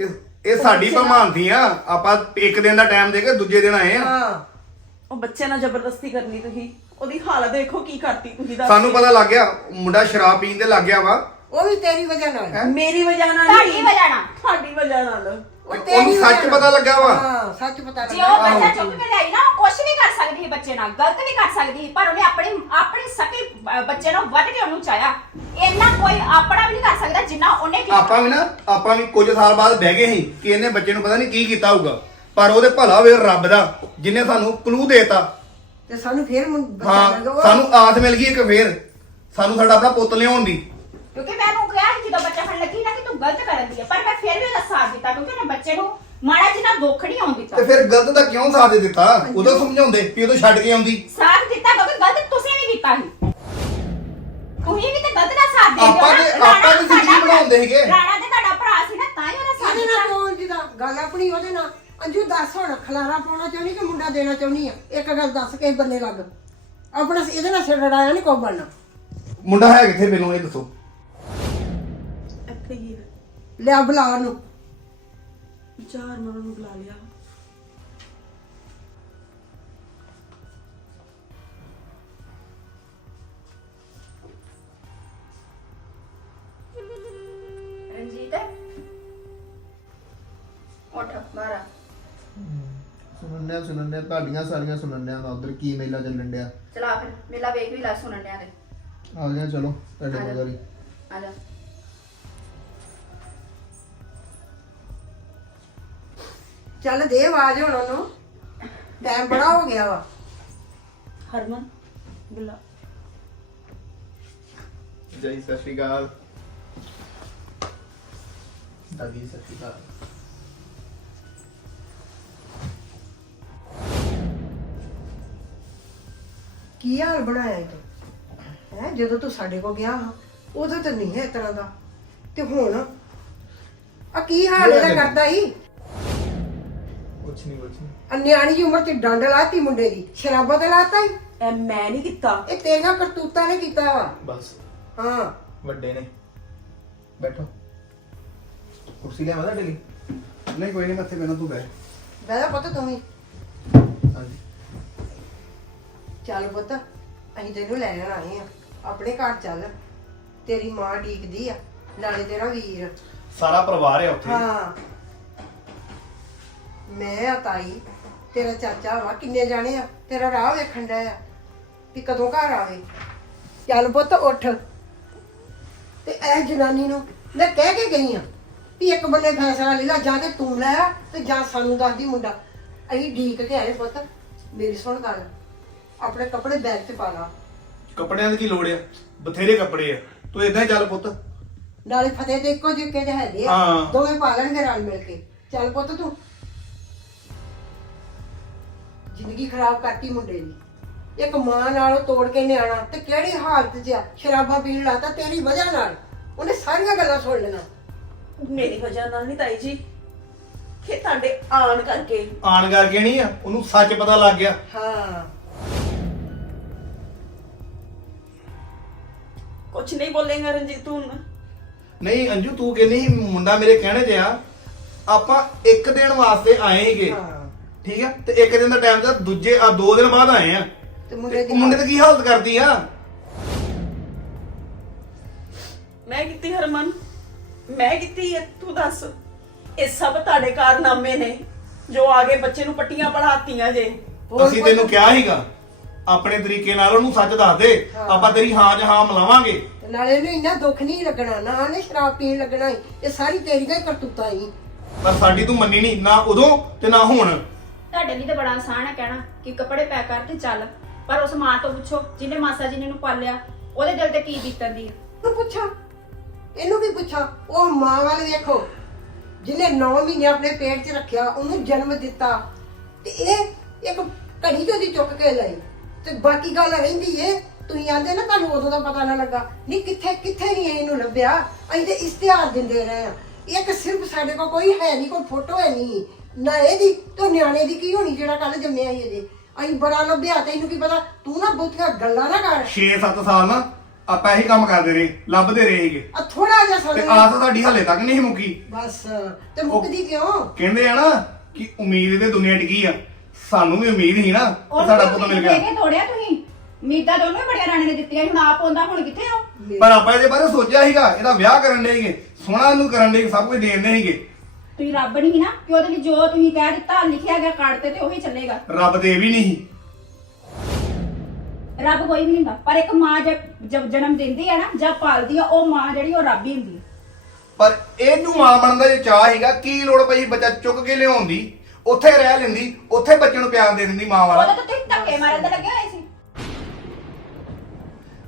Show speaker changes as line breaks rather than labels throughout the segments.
ਇਹ ਇਹ ਸਾਡੀ ਭਮਾਨਤੀ ਆ ਆਪਾਂ ਇੱਕ ਦਿਨ ਦਾ ਟਾਈਮ ਦੇ ਕੇ ਦੂਜੇ ਦਿਨ ਆਏ ਆ।
ਹਾਂ।
ਉਹ ਬੱਚੇ ਨਾਲ ਜ਼ਬਰਦਸਤੀ ਕਰਨੀ ਤੁਸੀਂ। ਉਹਦੀ ਹਾਲਤ ਦੇਖੋ ਕੀ ਕਰਤੀ ਤੁਸੀਂ ਦੱਸ
ਸਾਨੂੰ ਪਤਾ ਲੱਗ ਗਿਆ ਮੁੰਡਾ ਸ਼ਰਾਬ ਪੀਣ ਦੇ ਲੱਗ ਗਿਆ ਵਾ।
ਉਹ ਵੀ ਤੇਰੀ ਵਜ੍ਹਾ ਨਾਲ।
ਮੇਰੀ ਵਜ੍ਹਾ ਨਾਲ
ਤੁਹਾਡੀ
ਨਹੀਂ,
ਵਜ੍ਹਾ ਨਾਲ।
ਤੁਹਾਡੀ ਵਜ੍ਹਾ ਨਾਲ।
ਉਹਨੂੰ ਸੱਚ। ਪਤਾ ਲੱਗਾ ਵਾ।
ਹਾਂ ਸੱਚ ਪਤਾ
ਜੇ
ਲੱਗਾ।
ਉਹ ਬੱਚਾ ਚੁੱਕ ਕੇ ਲਿਆਈ ਨਾ ਉਹ ਕੁਛ ਵੀ ਕਰ ਸਕਦੀ ਬੱਚੇ ਨਾਲ ਗਲਤ ਵੀ ਕਰ ਸਕਦੀ ਸੀ ਪਰ ਉਹਨੇ ਆਪਣੀ ਆਪਣੀ ਸਕੇ ਬੱਚੇ ਨੂੰ ਵੱਧ ਕੇ ਉਹਨੂੰ ਚਾਹਿਆ। ਇੰਨਾ ਕੋਈ ਆਪਣਾ ਵੀ ਨਹੀਂ ਕਰ ਸਕਦਾ ਜਿੰਨਾ ਉਹਨੇ ਕੀਤਾ।
ਆਪਾਂ ਵੀ ਨਾ ਆਪਾਂ ਵੀ ਕੁਝ ਸਾਲ ਬਾਅਦ ਬਹਿ ਗਏ ਸੀ ਕਿ ਇਹਨੇ ਬੱਚੇ ਨੂੰ ਪਤਾ ਨਹੀਂ ਕੀ ਕੀਤਾ ਹੋਊਗਾ। ਪਰ ਉਹਦੇ ਭਲਾ ਵੇ ਰੱਬ ਦਾ ਜਿਨੇ ਸਾਨੂੰ ਕਲੂ ਦੇਤਾ।
ਤੇ ਸਾਨੂੰ ਫੇਰ ਮੁੰ- ਬੱਚਾ
ਹਾਂ
ਲੱਗਾ
ਸਾਨੂੰ ਆਸ ਮਿਲ ਗਈ ਇੱਕ ਫੇਰ। ਸਾਨੂੰ ਸਾਡਾ ਆਪਣਾ ਪੁੱਤ ਲਿਆਉਣ ਦੀ।
ਕਿਉਂਕਿ ਮੈਂ ਉਹਨੂੰ ਕਿਹਾ ਸੀ ਜਦੋਂ ਬੱਚਾ ਨਾ ਗਲਤ ਕਰਨ ਦੀ ਹੈ ਪਰ ਮੈਂ ਫਿਰ ਵੀ ਉਹਦਾ ਸਾਥ ਦਿੱਤਾ ਕਿਉਂਕਿ ਉਹਨੇ ਬੱਚੇ ਨੂੰ ਮਾੜਾ ਜਿਹਾ ਦੁੱਖ ਨਹੀਂ ਆਉਣ ਦਿੱਤਾ।
ਤੇ ਫਿਰ ਗਲਤ ਦਾ ਕਿਉਂ ਸਾਥ ਦੇ ਦਿੱਤਾ? ਉਦੋਂ ਸਮਝਾਉਂਦੇ ਵੀ ਉਦੋਂ ਛੱਡ ਕੇ ਆਉਂਦੀ।
ਸਾਥ ਦਿੱਤਾ ਕਿਉਂਕਿ ਗਲਤ ਤੁਸੀਂ ਵੀ ਕੀਤਾ ਸੀ। ਤੁਸੀਂ ਵੀ ਤੇ ਗਲਤ ਦਾ ਸਾਥ ਦੇ
ਆਪਾਂ ਤੇ- ਆਪਾਂ ਤੇ ਜ਼ਿੰਦਗੀ ਬਣਾਉਂਦੇ ਸੀਗੇ।
ਰਾਣਾ ਤੇ ਤੁਹਾਡਾ ਭਰਾ ਸੀ ਨਾ ਤਾਂ ਹੀ ਉਹਦਾ ਸਾਥ
ਇਹਦੇ ਨਾਲ
ਦਿੱਤਾ।
ਕੋਲ ਜਿਹਦਾ? ਗੱਲ ਆਪਣੀ ਉਹਦੇ ਨਾਲ। ਅੰਜੂ ਦੱਸ ਹੁਣ ਖਲਾਰਾ ਪਾਉਣਾ ਚਾਹੁੰਦੀ ਕਿ ਮੁੰਡਾ ਦੇਣਾ ਚਾਹੁੰਦੀ ਆ? ਇੱਕ ਗੱਲ ਦੱਸ ਕੇ ਬੰਨੇ ਲੱਗ। ਆਪਣਾ ਇਹਦੇ ਨਾਲ ਸਿਰ ਲੜਾਇਆ ਨਹੀਂ ਕੋ ਬਣਨਾ।
ਮੁੰਡਾ ਹੈ ਕਿੱਥੇ? ਮੈਨੂੰ ਇਹ ਦੱਸੋ।
ਇੱਥੇ ਹੀ ਹੈ।
ਲਿਆ ਬੁਲਾ ਉਹਨੂੰ।
ਚਾਰ ਮਨ ਨੂੰ ਬੁਲਾ ਲਿਆ।
ਰਣਜੀਤ ਉੱਠ ਆ।
ਸੁਣਨਿਆ ਸੁਣਨਿਆ ਤੁਹਾਡੀਆਂ ਸਾਰੀਆਂ ਸੁਣਨਿਆ ਦਾ ਉਧਰ ਕੀ ਮੇਲਾ ਚੱਲਣ ਡਿਆ?
ਚਲਾ ਫਿਰ ਮੇਲਾ ਵੇਖ ਵੀ ਲੈ ਸੁਣਨ ਡਿਆ ਤੇ।
ਆ ਗਿਆ ਚਲੋ ਤੁਹਾਡੇ। ਮਗਰ ਹੀ।
ਚੱਲ ਦੇ ਆਵਾਜ਼ ਹੁਣ ਉਹਨੂੰ। ਟਾਈਮ ਬੜਾ ਹੋ ਗਿਆ ਵਾ।
ਹਰਮਨ ਬੁਲਾ।
ਜੈ ਸਤਿ ਸ਼੍ਰੀ ਅਕਾਲ। ਦਾਦੀ ਸਤਿ ਸ਼੍ਰੀ ਅਕਾਲ।
ਕੀ ਹਾਲ ਬਣਾਇਆ ਤੂੰ? ਹੈ ਜਦੋਂ ਤੂੰ ਸਾਡੇ ਕੋਲ ਗਿਆ ਹਾਂ ਉਦੋਂ ਤਾਂ ਨਹੀਂ ਹੈ ਇਸ ਤਰ੍ਹਾਂ ਦਾ। ਤੇ ਹੁਣ? ਆ ਕੀ ਹਾਲ ਇਹਦਾ ਕਰਦਾ ਹੀ
ਕੁਛ ਨਹੀਂ ਕੁਛ ਨਹੀਂ
ਆ ਨਿਆਣੀ ਦੀ ਉਮਰ ਚ ਡੰਡ ਲਾਤੀ ਮੁੰਡੇ ਦੀ ਸ਼ਰਾਬਾਂ ਤੇ ਲਾਤਾ ਹੀ
ਐ ਮੈਂ ਨਹੀਂ ਕੀਤਾ।
ਇਹ ਤੇਰੀਆਂ ਕਰਤੂਤਾਂ ਨੇ ਕੀਤਾ ਵਾ।
ਬਸ।
ਹਾਂ।
ਵੱਡੇ ਨੇ। ਬੈਠੋ। ਕੁਰਸੀ ਲਿਆਵਾਂ ਤੁਹਾਡੇ ਲਈ?
ਨਹੀਂ ਕੋਈ ਨਹੀਂ ਮੱਥੇ ਮੈਨੂੰ ਤੂੰ ਬਹਿ।
ਬਹਿਦਾ ਪੁੱਤ ਤੂੰ ਵੀ।
ਹਾਂਜੀ।
ਚੱਲ ਪੁੱਤ ਅਸੀਂ ਤੈਨੂੰ ਲੈਣ ਆਏ ਆ। ਆਪਣੇ ਘਰ ਚੱਲ। ਤੇਰੀ ਮਾਂ ਡੀਕਦੀ ਆ। ਨਾਲੇ ਤੇਰਾ ਵੀਰ।
ਸਾਰਾ ਪਰਿਵਾਰ ਹੈ ਉੱਥੇ।
ਹਾਂ। ਮੈਂ ਆ ਤਾਈ ਤੇਰਾ ਚਾਚਾ ਵਾ ਕਿੰਨੇ ਜਾਣੇ ਆ? ਤੇਰਾ ਰਾਹ ਵੇਖਣ ਡਿਆ ਆ ਵੀ ਕਦੋਂ ਘਰ ਆਵੇ। ਚੱਲ ਪੁੱਤ ਉੱਠ। ਤੇ ਇਹ ਜਨਾਨੀ ਨੂੰ ਮੈਂ ਕਹਿ ਕੇ ਗਈ ਆ ਵੀ ਇੱਕ ਬੰਦੇ ਫੈਸਲਾ ਲੈ ਲਾ ਜਾਂ ਤੇ ਤੂੰ ਲੈ ਆ ਤੇ ਜਾਂ ਸਾਨੂੰ ਦੱਸਦੀ ਮੁੰਡਾ। ਅਸੀਂ ਢੀਕ ਕੇ ਆਏ ਪੁੱਤ ਮੇਰੀ ਸੁਣ ਗੱਲ। ਆਪਣੇ ਕੱਪੜੇ ਬੈਗ 'ਚ ਪਾ ਲਾ।
ਕੱਪੜਿਆਂ ਦੀ ਕੀ ਲੋੜ ਆ? ਬਥੇਰੇ ਕੱਪੜੇ ਆ। ਤੂੰ ਇਦਾਂ ਹੀ ਚੱਲ ਪੁੱਤ।
ਨਾਲੇ ਫਤਿਹ ਤੇ ਇੱਕੋ ਜਿਹੇ ਦੇ ਹੈਗੇ ਆ
ਹਾਂ।
ਦੋਵੇਂ ਪਾ ਲੈਣਗੇ ਰਲ ਮਿਲ ਕੇ। ਚੱਲ ਪੁੱਤ ਤੂੰ ਜ਼ਿੰਦਗੀ ਖਰਾਬ ਕਰਤੀ ਮੁੰਡੇ ਦੀ। ਇੱਕ ਮਾਂ ਨਾਲੋਂ ਤੋੜ ਕੇ ਨਿਆਣਾ ਤੇ ਕਿਹੜੀ ਹਾਲਤ 'ਚ ਆ? ਸ਼ਰਾਬਾਂ ਪੀਣ ਲਾਤਾ ਤੇਰੀ ਵਜ੍ਹਾ ਨਾਲ। ਉਹਨੇ ਸਾਰੀਆਂ ਗੱਲਾਂ ਸੁਣ ਲੈਣਾ
ਮੇਰੀ ਵਜ੍ਹਾ ਨਾਲ ਨਹੀਂ ਤਾਈ ਜੀ। ਕਿ ਤੁਹਾਡੇ ਆਣ ਕਰਕੇ।
ਆਣ ਕਰਕੇ ਨਹੀਂ ਆ ਉਹਨੂੰ ਸੱਚ ਪਤਾ ਲੱਗ ਗਿਆ।
ਹਾਂ।
ਕੁਝ ਨਹੀਂ ਬੋਲੇਗਾ ਰਣਜੀਤ ਤੂੰ ਹੁਣ।
ਨਹੀਂ ਅੰਜੂ ਤੂੰ ਕਹਿੰਦੀ ਸੀ ਮੁੰਡਾ ਮੇਰੇ ਕਹਿਣੇ ਤੇ ਆ। ਆਪਾਂ ਇੱਕ ਦਿਨ ਵਾਸਤੇ ਆਏ ਹੀਗੇ
ਹਾਂ।
ਠੀਕ ਆ? ਤੇ ਇੱਕ ਦਿਨ ਦਾ ਟਾਈਮ ਦਾ ਦੂਜੇ ਆ ਦੋ ਦਿਨ ਬਾਅਦ ਆਏ ਆ।
ਤੇ ਮੁੰਡੇ ਦੀ
ਮੁੰਡੇ ਤੇ ਕੀ ਹਾਲਤ ਕਰਦੀ ਆ?
ਮੈਂ ਕੀਤੀ ਹਰਮਨ। ਮੈਂ ਕੀਤੀ ਹੈ ਤੂੰ ਦੱਸ। ਇਹ ਸਭ ਤੁਹਾਡੇ ਕਾਰਨਾਮੇ ਨੇ ਜੋ ਆਗੇ ਬੱਚੇ ਨੂੰ ਪੱਟੀਆਂ ਪੜਾਤੀਆਂ ਜੇ।
ਹੋਰ
ਅਸੀਂ ਤੈਨੂੰ ਕਿਹਾ ਸੀਗਾ ਆਪਣੇ ਤਰੀਕੇ ਨਾਲ ਉਹਨੂੰ ਸੱਚ ਦੱਸ ਦੇ।
ਹਾਂ।
ਆਪਾਂ ਤੇਰੀ ਹਾਂ ਜਾਂ ਹਾਂ ਮਿਲਾਵਾਂਗੇ।
ਤੇ ਨਾਲੇ ਇਹਨੂੰ ਇੰਨਾ ਦੁੱਖ ਨਹੀਂ ਲੱਗਣਾ ਨਾ ਇਹਨੇ ਸ਼ਰਾਬ ਪੀਣ ਲੱਗਣਾ ਈ। ਇਹ ਸਾਰੀ ਤੇਰੀਆਂ ਹੀ ਕਰਤੂਤਾਂ ਹੀ
ਪਰ ਸਾਡੀ ਤੂੰ ਮੰਨੀ ਨਹੀਂ ਨਾ ਉਦੋਂ ਤੇ ਨਾ ਹੁਣ।
ਤੁਹਾਡੇ ਲਈ ਤਾਂ ਬੜਾ ਆਸਾਨ ਹੈ ਕਹਿਣਾ ਕਿ ਕੱਪੜੇ ਪੈਕ ਕਰ ਤੇ ਚੱਲ। ਪਰ ਉਸ ਮਾਂ ਤੋਂ ਪੁੱਛੋ, ਜਿਹਨੇ ਮਾਸਾ ਜੀ ਨੇ ਨੂੰ ਪਾਲਿਆ, ਉਹਦੇ ਦਿਲ ਤੇ ਕੀ ਬੀਤਦੀ ਹੈ?
ਨੂੰ ਪੁੱਛਾਂ। ਇਹਨੂੰ ਵੀ ਪੁੱਛਾਂ। ਉਹ ਮਾਂ ਵੱਲ ਵੇਖੋ। ਜਿਹਨੇ 9 ਮਹੀਨੇ ਆਪਣੇ ਪੇਟ 'ਚ ਰੱਖਿਆ, ਉਹਨੂੰ ਜਨਮ ਦਿੱਤਾ। ਤੇ ਇਹ ਇੱਕ ਘੜੀ ਤੋਂ ਦੀ ਚੁੱਕ ਕੇ ਲਈ। ਤੇ ਬਾਕੀ ਗੱਲ ਰਹਿੰਦੀ ਏ, ਤੁਸੀਂ ਆਂਦੇ ਨਾ ਤੁਹਾਨੂੰ ਉਦੋਂ ਦਾ ਪਤਾ ਨਾ ਲੱਗਾ। ਨਹੀਂ, ਕਿੱਥੇ ਕਿੱਥੇ ਨਹੀਂ ਇਹਨੂੰ ਲੱਭਿਆ? ਅਸੀਂ ਤੇ ਇਸ਼ਤਿਹਾਰ ਦਿੰਦੇ ਰਹੇ ਆ ਇੱਕ ਸਿਰਫ ਸਾਡੇ ਕੋਲ ਕੋਈ ਹੈ ਨਹੀਂ, ਕੋਈ ਫੋਟੋ ਹੈ ਨਹੀਂ। ਨਾ ਇਹਦੀ ਤੇ ਨਿਆਣੇ ਦੀ ਕੀ ਹੋਣੀ ਜਿਹੜਾ ਕੱਲ ਜੰਮਿਆ ਸੀ ਅਜੇ? ਅਸੀਂ ਬੜਾ ਲੱਭਿਆ ਤੈਨੂੰ ਕੀ ਪਤਾ? ਤੂੰ ਨਾ ਬਹੁਤੀਆਂ ਗੱਲਾਂ ਨਾ ਕਰ।
6-7 ਸਾਲ ਨਾ ਆਪਾਂ ਇਹੀ ਕੰਮ ਕਰਦੇ ਰਹੇ ਲੱਭਦੇ ਰਹੇ ਸੀਗੇ।
ਆ ਥੋੜਾ ਜਿਹਾ
ਤੇ
ਸਾਨੂੰ
ਆਸ ਸਾਡੀ ਹਲੇ ਤੱਕ ਨਹੀਂ ਮੁੱਕੀ।
ਬਸ ਤੇ ਮੁੱਕਦੀ ਕਿਉਂ?
ਕਹਿੰਦੇ ਆ ਨਾ ਕਿ ਉਮੀਦ ਤੇ ਦੁਨੀਆ ਟਿਕੀ ਆ। ਸਾਨੂੰ ਵੀ ਉਮੀਦ ਸੀ ਨਾ ਕਿ ਸਾਡਾ ਪੁੱਤ ਮਿਲ ਗਿਆ।
ਕੇ ਤੋੜਿਆ ਤੁਸੀਂ। ਉਮੀਦਾਂ ਦੋਨੋਂ ਹੀ ਬੜੀਆਂ ਰਾਣੇ ਨੇ ਦਿੱਤੀਆਂ ਹੁਣ ਆਪ ਆਉਂਦਾ ਹੁਣ ਕਿੱਥੇ ਹੋ
ਪਰ ਆਪਾਂ ਇਹਦੇ ਬਾਰੇ ਸੋਚਿਆ ਸੀਗਾ ਇਹਦਾ ਵਿਆਹ ਕਰਨ ਦੇ ਸੀਗੇ ਸੋਹਣਾ ਨੂੰ ਕਰਨ ਦੇ ਸਭ ਕੁਝ ਦੇਣ ਦੇ ਸੀਗੇ।
ਤੁਸੀਂ ਰੱਬ ਨਹੀਂ ਨਾ ਕਿ ਉਹਦੇ ਲਈ ਜੋ ਤੁਸੀਂ ਕਹਿ ਦਿੱਤਾ ਲਿਖਿਆ ਗਿਆ ਕਾਰਡ ਤੇ ਤੇ ਉਹੀ ਚੱਲੇਗਾ।
ਰੱਬ ਦੇ ਵੀ ਨਹੀਂ।
ਰੱਬ ਕੋਈ ਵੀ ਨਹੀਂ ਹੁੰਦਾ। ਪਰ ਇੱਕ ਮਾਂ ਜਦ ਜਦ ਜਨਮ ਦਿੰਦੀ ਹੈ ਨਾ ਜਾਂ ਪਾਲਦੀ ਆ ਉਹ ਮਾਂ ਜਿਹੜੀ ਉਹ ਰੱਬ ਹੀ ਹੁੰਦੀ ਹੈ
ਪਰ ਇਹਨੂੰ ਮਾਂ ਬਣਨ ਦਾ ਜੇ ਚਾਹ ਸੀਗਾ ਕੀ ਲੋੜ ਪਈ ਬੱਚਾ ਚੁੱਕ ਕੇ ਲਿਆਉਣ ਦੀ? ਉੱਥੇ ਰਹਿ ਲੈਂਦੀ ਉੱਥੇ ਬੱਚੇ ਨੂੰ ਪਿਆਰ ਦੇ ਦਿੰਦੀ ਮਾਂ
ਉਹਦਾ
ਵਾਲਾ।
ਤਾਂ ਤੁਸੀਂ ਧੱਕੇ ਮਾਰਨ ਤੇ ਲੱਗੇ ਹੋਏ ਸੀ?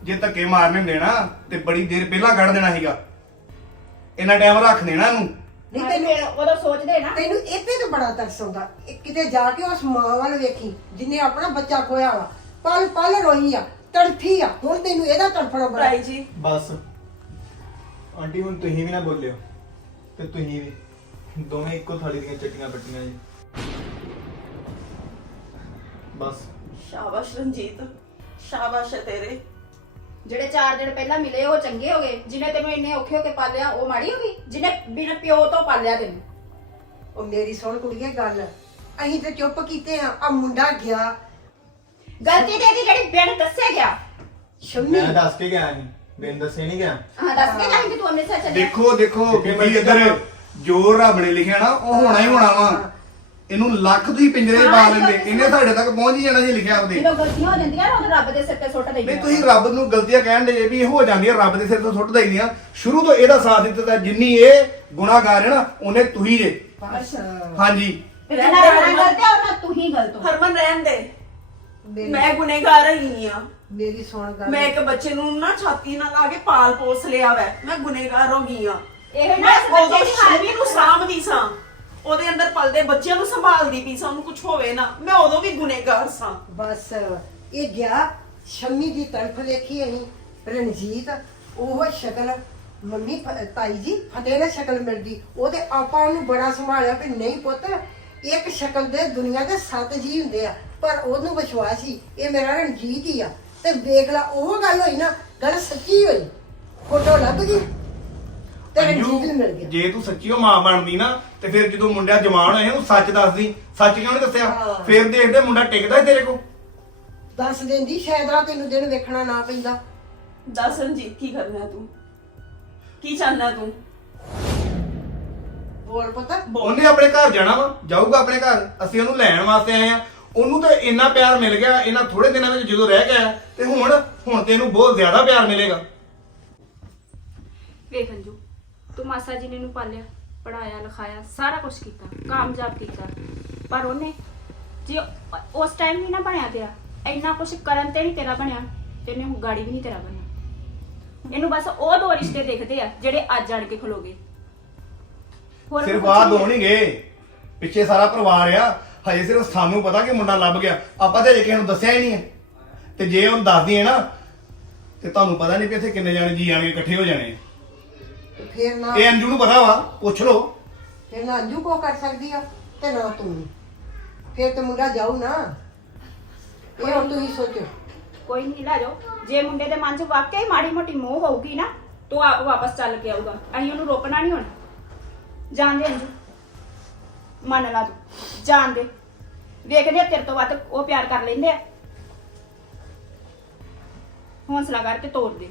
ਜੇ ਧੱਕੇ ਮਾਰਨੇ ਹੁੰਦੇ ਨਾ ਤੇ ਬੜੀ ਦੇਰ ਪਹਿਲਾਂ ਕੱਢ ਦੇਣਾ ਸੀਗਾ। ਇਹਨਾਂ ਟਾਈਮ ਰੱਖ ਦੇਣਾ ਇਹਨੂੰ।
ਨਹੀਂ ਤੈਨੂੰ
ਉਦੋਂ ਸੋਚਦੇ ਨਾ।
ਤੈਨੂੰ ਇੱਥੇ ਤਾਂ ਬੜਾ ਤਰਸ ਆਉਂਦਾ। ਇਹ ਕਿਤੇ ਜਾ ਕੇ ਉਸ ਮਾਂ ਵੱਲ ਵੇਖੀ ਜਿਨੇ ਆਪਣਾ ਬੱਚਾ ਖੋਇਆ ਵਾ। ਪਲ ਪਲ ਰੋਈ ਆ ਤੜਫੀ ਆ। ਹੁਣ ਤੈਨੂੰ ਇਹਦਾ ਤੜਫਣਾ ਬੜਾ
ਭਾਈ ਜੀ।
ਬਸ। ਆਂਟੀ ਹੁਣ ਤੁਸੀਂ ਵੀ ਨਾ ਬੋਲਿਓ। ਤੇ ਤੁਸੀਂ ਵੀ। ਦੋਵੇਂ ਇੱਕੋ ਥਾਲੀ ਦੀਆਂ ਚੱਟੀਆਂ ਪੱਟੀਆਂ ਜੀ। ਬਸ।
ਸ਼ਾਬਾਸ਼ ਰਣਜੀਤ। ਸ਼ਾਬਾਸ਼ ਹੈ ਤੇਰੇ।
ਜਿਹੜੇ ਚਾਰ ਦਿਨ ਪਹਿਲਾਂ ਮਿਲੇ ਉਹ ਚੰਗੇ ਹੋ ਗਏ। ਜਿਹਨੇ ਤੈਨੂੰ ਇੰਨੇ ਔਖੇ ਹੋ ਕੇ ਪਾਲਿਆ ਉਹ ਮਾੜੀ ਹੋ ਗਈ? ਜਿਹਨੇ ਬਿਨ ਪਿਓ ਤੋਂ ਪਾਲਿਆ ਤੈਨੂੰ?
ਉਹ ਮੇਰੀ ਸੁਣ ਕੁੜੀਏ ਗੱਲ। ਅਸੀਂ ਤੇ ਚੁੱਪ ਕੀਤੇ ਆ ਆ ਮੁੰਡਾ ਗਿਆ।
ਗਲਤੀ ਤੇ ਇਹਦੀ ਜਿਹੜੀ ਬਿਨ ਦੱਸਿਆ ਗਿਆ।
ਸ਼ਮੀ।
ਮੈਂ ਦੱਸ ਕੇ ਗਿਆ ਸੀ। ਬਿਨ ਦੱਸੇ ਨਹੀਂ ਗਿਆ।
ਹਾਂ ਦੱਸ ਕੇ ਨਹੀਂ ਕਿ ਤੂੰ ਅੰਮ੍ਰਿਤਸਰ ਚੱਲਿਆ
ਦੇਖੋ ਦੇਖੋ ਬੀਬੀ ਇੱਧਰ। ਜੋ ਰੱਬ ਨੇ ਲਿਖਿਆ ਨਾ ਉਹ ਹੋਣਾ ਹੀ ਹੋਣਾ ਵਾ। ਇਹਨੂੰ ਲੱਖ ਤੁਸੀਂ ਪਿੰਜਰੇ 'ਚ ਪਾ ਲੈਂਦੇ। ਇਹਨੇ ਸਾਡੇ ਤੱਕ ਪਹੁੰਚ ਹੀ ਜਾਣਾ ਜੇ ਲਿਖਿਆ ਆਪਦੇ।
ਜਦੋਂ ਗਲਤੀਆਂ ਹੋ ਜਾਂਦੀਆਂ ਨਾ ਉਹ ਰੱਬ ਦੇ ਸਿਰ ਤੇ ਸੁੱਟ ਦੇਈਆਂ
ਨਹੀਂ ਤੁਸੀਂ ਰੱਬ ਨੂੰ ਗਲਤੀਆਂ ਕਹਿਣ ਦੇ ਵੀ ਇਹ ਹੋ ਜਾਂਦੀਆਂ ਰੱਬ ਦੇ ਸਿਰ ਤੋਂ ਸੁੱਟ ਦਈਦੀਆਂ। ਸ਼ੁਰੂ ਤੋਂ ਇਹਦਾ ਸਾਥ ਦਿੱਤਾ ਤਾਂ ਜਿੰਨੀ ਇਹ ਗੁਨਾਹਗਾਰ ਹੈ ਨਾ ਉਹਨੇ ਤੁਸੀਂ ਜੇ।
ਬਸ।
ਹਾਂਜੀ।
ਤੇ ਜਿੰਨਾ ਰਾਣਾ ਗਲਤ ਹੈ ਉਹਨਾਂ ਤੂੰ ਹੀ ਗਲਤ ਹੋ।
ਹਰਮਨ ਰਹਿਣ ਦੇ।
ਮੇਰੀ-
ਮੈਂ ਗੁਨੇਗਾਰ ਹੀ ਆ।
ਮੇਰੀ ਸੁਣ ਗੱਲ।
ਮੈਂ ਇੱਕ ਬੱਚੇ ਨੂੰ ਨਾ ਛਾਤੀ ਨਾਲ ਲਾ ਕੇ ਪਾਲ ਪੋਸ ਲਿਆ ਵੈ। ਮੈਂ ਗੁਨੇਗਾਰ ਹੋ ਗਈ ਆ।
ਇਹ ਨਾ
ਮੈਂ ਉਦੋਂ ਸ਼ਮੀ ਨੂੰ ਸਾਂਭਦੀ ਸਾਂ। ਉਹਦੇ ਅੰਦਰ ਪਲਦੇ ਬੱਚਿਆਂ ਨੂੰ ਸੰਭਾਲਦੀ ਪਈ ਸਾਂ, ਉਹਨੂੰ ਕੁਝ ਹੋਵੇ ਨਾ, ਮੈਂ ਉਦੋਂ ਵੀ ਗੁਨੇਗਾਰ ਸਾਂ।
ਬਸ, ਇਹ ਗਿਆ ਸ਼ਮੀ ਦੀ ਤਰਫ ਦੇਖੀ ਅਸੀਂ, ਰਣਜੀਤ, ਉਹ ਸ਼ਕਲ, ਮੰਮੀ ਫ- ਤਾਈ ਜੀ, ਫਤਿਹ ਨੇ ਸ਼ਕਲ ਮਿਲਦੀ, ਉਹਦੇ ਆਪਾਂ ਉਹਨੂੰ ਬੜਾ ਸੰਭਾਲਿਆ ਕਿ ਨਹੀਂ ਪੁੱਤ, ਇੱਕ ਸ਼ਕਲ ਦੇ ਦੁਨੀਆ ਦੇ ਸੱਤ ਜੀ ਹੁੰਦੇ ਆ, ਪਰ ਉਹਨੂੰ ਵਿਸ਼ਵਾਸ ਸੀ, ਇਹ ਮੇਰਾ ਰਣਜੀਤ ਹੀ ਆ। ਤੇ ਵੇਖ ਲਾ, ਉਹ ਗੱਲ ਹੋਈ ਨਾ, ਗੱਲ ਸੱਚੀ ਹੋਈ, ਫੋਟੋ ਲੱਭ ਗਈ। ਤੇ ਰਣਜੀਤ ਨੂੰ ਮਿਲ ਗਿਆ।
ਜੇ ਤੂੰ ਸੱਚੀ ਉਹ ਮਾਂ ਬਣਦੀ ਨਾ ਤੇ ਫਿਰ ਜਦੋਂ ਮੁੰਡਾ ਜਵਾਨ ਹੋਇਆ ਉਹਨੂੰ ਸੱਚ ਦੱਸਦੀ। ਸੱਚ ਕਿਉਂ ਨਹੀਂ ਦੱਸਿਆ?
ਹਾਂ।
ਫਿਰ ਦੇਖਦੇ ਮੁੰਡਾ ਟਿਕਦਾ ਹੀ ਤੇਰੇ ਕੋਲ।
ਦੱਸ ਦਿੰਦੀ ਸ਼ਾਇਦ ਆ ਤੈਨੂੰ ਦਿਨ ਵੇਖਣਾ ਨਾ ਪੈਂਦਾ।
ਦੱਸ ਰਣਜੀਤ ਕੀ ਕਰਨਾ ਤੂੰ? ਕੀ ਚਾਹਨਾ ਤੂੰ?
ਬੋਲ ਪੁੱਤ।
ਉਹਨੇ ਆਪਣੇ ਘਰ ਜਾਣਾ ਵਾ ਜਾਊਗਾ ਆਪਣੇ ਘਰ। ਅਸੀਂ ਉਹਨੂੰ ਲੈਣ ਵਾਸਤੇ ਆਏ ਆ। ਉਹਨੂੰ ਤਾਂ ਇੰਨਾ ਪਿਆਰ ਮਿਲ ਗਿਆ ਇਹਨਾਂ ਥੋੜੇ ਦਿਨਾਂ ਵਿੱਚ ਜਦੋਂ ਰਹਿ ਗਿਆ ਤੇ ਹੁਣ ਹੁਣ ਤੇ ਇਹਨੂੰ ਬਹੁਤ ਜ਼ਿਆਦਾ ਪਿਆਰ ਮਿਲੇਗਾ।
ਵੇਖ ਅੰਜੂ ਤੂੰ ਮਾਸਾ ਜੀ ਨੇ ਇਹਨੂੰ ਪਾਲਿਆ ਪੜਾਇਆ ਲਿਖਾਇਆ ਸਾਰਾ ਕੁਝ ਕੀਤਾ ਕਾਮਯਾਬ ਕੀਤਾ। ਪਰ ਉਹਨੇ ਜੇ ਉਸ ਟਾਈਮ ਨਹੀਂ ਨਾ ਬਣਿਆ ਤੇਰਾ ਇੰਨਾ ਕੁਝ ਕਰਨ ਤੇ ਨਹੀਂ ਤੇਰਾ ਬਣਿਆ ਤੇ ਇਹਨੇ ਹੁਣ ਗਾੜੀ ਵੀ ਨਹੀਂ ਤੇਰਾ ਬਣਿਆ। ਇਹਨੂੰ ਬਸ ਉਹ ਦੋ ਰਿਸ਼ਤੇ ਦੇਖਦੇ ਆ ਜਿਹੜੇ ਅੱਜ ਅੜ ਕੇ ਖਲੋਗੇ। ਹੋਰ
ਸਿਰਫ
ਕੁਛ
ਆ
ਨਹੀਂ
ਦੋ ਨਹੀਂ ਗਏ ਪਿੱਛੇ ਸਾਰਾ ਪਰਿਵਾਰ ਆ ਹਜੇ ਸਿਰਫ ਸਾਨੂੰ ਪਤਾ ਕਿ ਮੁੰਡਾ ਲੱਭ ਗਿਆ। ਆਪਾਂ ਤੇ ਅਜੇ ਕਿਸੇ ਨੂੰ ਦੱਸਿਆ ਹੀ ਨਹੀਂ ਹੈ। ਤੇ ਜੇ ਉਹਨੂੰ ਦੱਸਦੀ ਹੈ ਨਾ ਤੇ ਤੁਹਾਨੂੰ ਪਤਾ ਨਹੀਂ ਕਿ ਇੱਥੇ ਕਿੰਨੇ ਜਾਣੇ ਜੀ ਆਣਗੇ ਇਕੱਠੇ ਹੋ ਜਾਣੇ। ਆ।
ਫੇਰ ਨਾ
ਇਹ ਅੰਜੂ ਨੂੰ ਪਤਾ ਵਾ ਪੁੱਛ ਲਓ।
ਫਿਰ ਨਾ ਅੰਜੂ ਕੋ ਕਰ ਸਕਦੀ ਆ ਤੇ ਨਾ ਤੂੰ। ਫਿਰ ਤੇ ਮੁੰਡਾ ਜਾਊ ਨਾ। ਇਹ ਹੁਣ ਤੁਸੀਂ ਸੋਚੋ।
ਕੋਈ ਨਹੀਂ ਲੈ ਜਾਓ। ਜੇ ਮੁੰਡੇ ਦੇ ਮਨ 'ਚ ਵਾਕਿਆ ਹੀ ਮਾੜੀ ਮੋਟੀ ਮੋਹ ਹੋਊਗੀ ਨਾ ਤੋ ਆਪ ਵਾਪਸ ਚੱਲ ਕੇ ਆਊਗਾ। ਅਸੀਂ ਉਹਨੂੰ ਰੋਕਣਾ ਨਹੀਂ ਹੁਣ। ਜਾਣ ਦੇ ਅੰਜੂ। ਮੰਨ ਲਾ ਤੂੰ। ਜਾਣ ਦੇ। ਵੇਖਦੇ ਆ ਤੇਰੇ ਤੋਂ ਵੱਧ ਉਹ ਪਿਆਰ ਕਰ ਲੈਂਦੇ ਆ। ਹੌਸਲਾ ਕਰਕੇ ਤੋੜ ਦੇ।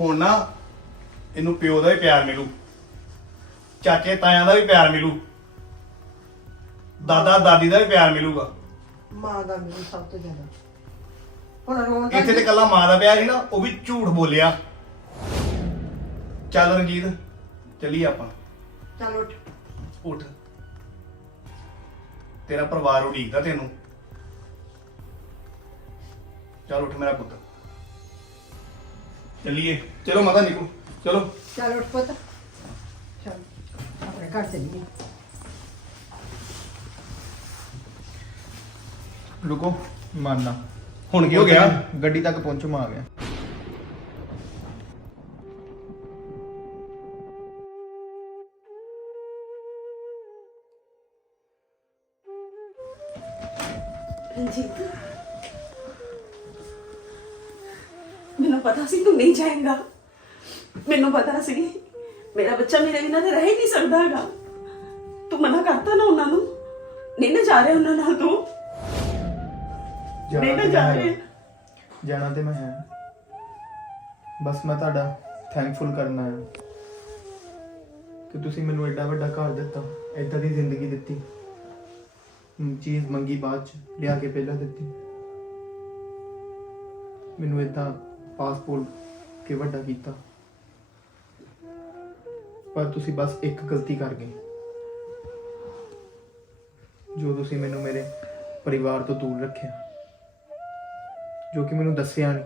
ਹੁਣ ਨਾ ਇਹਨੂੰ ਪਿਓ ਦਾ ਵੀ ਪਿਆਰ ਮਿਲੂ ਚਾਚੇ ਤਾਇਆਂ ਦਾ ਵੀ ਪਿਆਰ ਮਿਲੂ ਦਾਦਾ ਦਾਦੀ ਦਾ ਵੀ ਪਿਆਰ ਮਿਲੂਗਾ।
ਮਾਂ ਦਾ ਮੈਨੂੰ ਸਭ ਤੋਂ ਜ਼ਿਆਦਾ। ਹੁਣ ਰੋਣ ਦਾ
ਇੱਥੇ ਤੇ ਕੱਲਾ ਮਾਂ ਦਾ ਪਿਆਰ ਸੀ ਨਾ ਉਹ ਵੀ ਝੂਠ ਬੋਲਿਆ। ਚੱਲ ਰਣਜੀਤ ਚੱਲੀਏ ਆਪਾਂ।
ਚੱਲ ਉੱਠ।
ਉੱਠ। ਤੇਰਾ ਪਰਿਵਾਰ ਉਡੀਕਦਾ ਤੈਨੂੰ। ਚੱਲ ਉੱਠ ਮੇਰਾ ਪੁੱਤ। ਚੱਲੀਏ ਚਲੋ ਮਾਤਾ ਨਿਕਲੋ ਚਲੋ
ਚੱਲ ਉੱਠ ਪੁੱਤ ਚੱਲ ਆਪਣੇ ਘਰ ਚੱਲੀਏ
ਰੁਕੋ ਮੰਨਣਾ
ਹੁਣ ਕੀ ਹੋ ਗਿਆ
ਗੱਡੀ ਤੱਕ ਪਹੁੰਚੋ ਮੈਂ ਆ ਗਿਆ
ਰਣਜੀਤ ਸੀ ਤੂੰ ਨਹੀਂ ਜਾਏਂਗਾ। ਮੈਨੂੰ ਪਤਾ ਸੀ ਮੇਰਾ ਬੱਚਾ ਮੇਰੇ ਬਿਨਾਂ ਤੇ ਰਹਿ ਹੀ ਨਹੀਂ ਸਕਦਾ ਹੈਗਾ। ਤੂੰ ਮਨਾ ਕਰਤਾ ਨਾ ਉਹਨਾਂ ਨੂੰ। ਨਹੀਂ ਨਾ ਜਾ ਰਿਹਾ ਉਹਨਾਂ ਨਾਲ ਤੂੰ। ਨਹੀਂ ਨਾ
ਤੇ
ਜਾ
ਮੈਂ
ਰਹੇ।
ਜਾਣਾ ਤੇ ਮੈਂ ਹੈ। ਬਸ ਮੈਂ ਤੁਹਾਡਾ ਥੈਂਕਫੁਲ ਕਰਨਾ ਹੈ। ਕਿ ਤੁਸੀਂ ਮੈਨੂੰ ਐਡਾ ਵੱਡਾ ਘਰ ਦਿੱਤਾ ਐਦਾਂ ਦੀ ਜ਼ਿੰਦਗੀ ਦਿੱਤੀ। ਹਮ, ਚੀਜ਼ ਮੰਗੀ ਬਾਅਦ ਚ ਲਿਆ ਕੇ ਪਹਿਲਾਂ ਦਿੱਤੀ। ਮੈਨੂੰ ਐਦਾਂ ਪਾਸਪੋਰਟ ਕੇ ਵੱਡਾ ਕੀਤਾ। ਪਰ ਤੁਸੀਂ ਬਸ ਇੱਕ ਗਲਤੀ ਕਰ ਗਏ। ਜੋ ਤੁਸੀਂ ਮੈਨੂੰ ਮੇਰੇ ਪਰਿਵਾਰ ਤੋਂ ਦੂਰ ਰੱਖਿਆ। ਜੋ ਕਿ ਮੈਨੂੰ ਦੱਸਿਆ ਨਹੀਂ